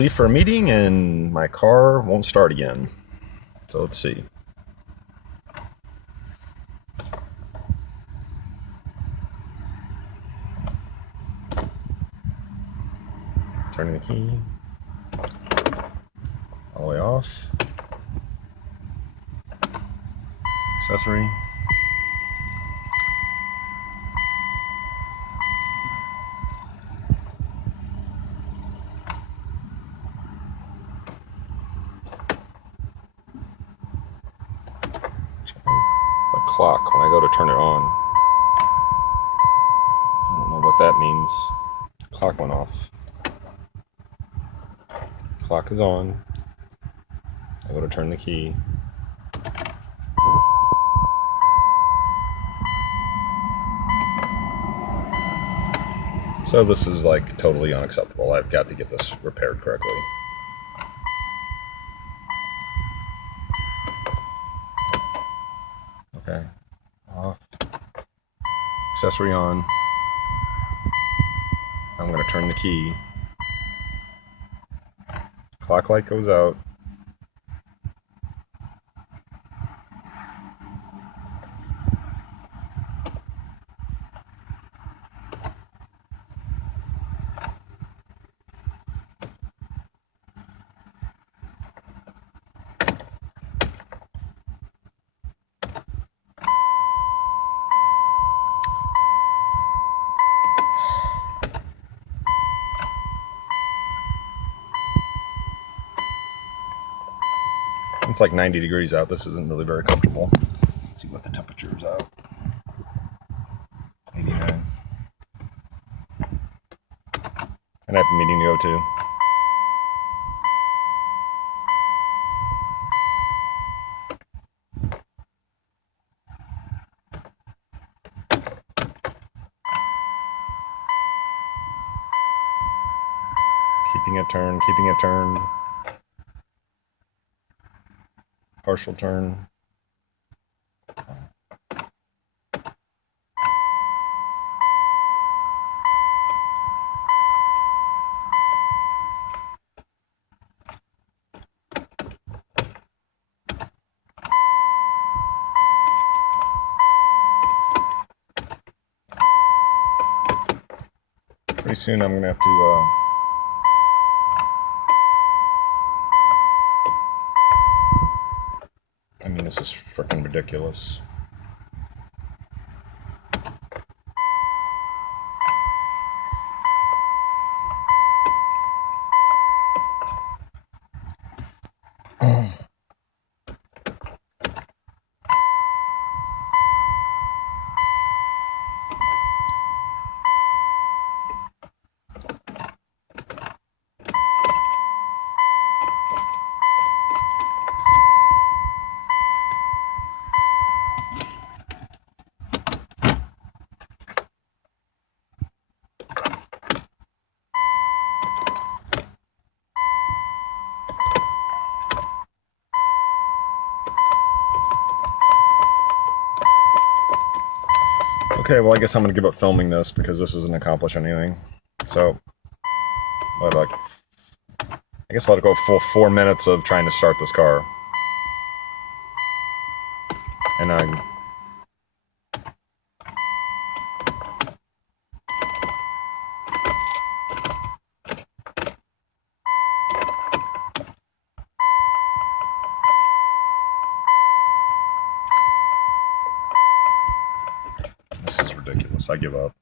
Leave for a meeting and my car won't start again. So let's see. Turning the key all the way off. Accessory. The clock when I go to turn it on. I don't know what that means. Clock went off. Clock is on. I go to turn the key. So this is like totally unacceptable. I've got to get this repaired correctly. Okay, off. Accessory on. I'm going to turn the key. Clock light goes out. It's like 90 degrees out. This isn't really very comfortable. Let's see what the temperature is out. 89. And I have a meeting to go to. Keeping it turned, keeping it turned. Partial turn. Pretty soon I'm gonna have to I mean, this is freaking ridiculous. Okay, well, I guess I'm gonna give up filming this because this doesn't accomplish anything. So, I guess I'll let it go full 4 minutes of trying to start this car. And this is ridiculous. I give up.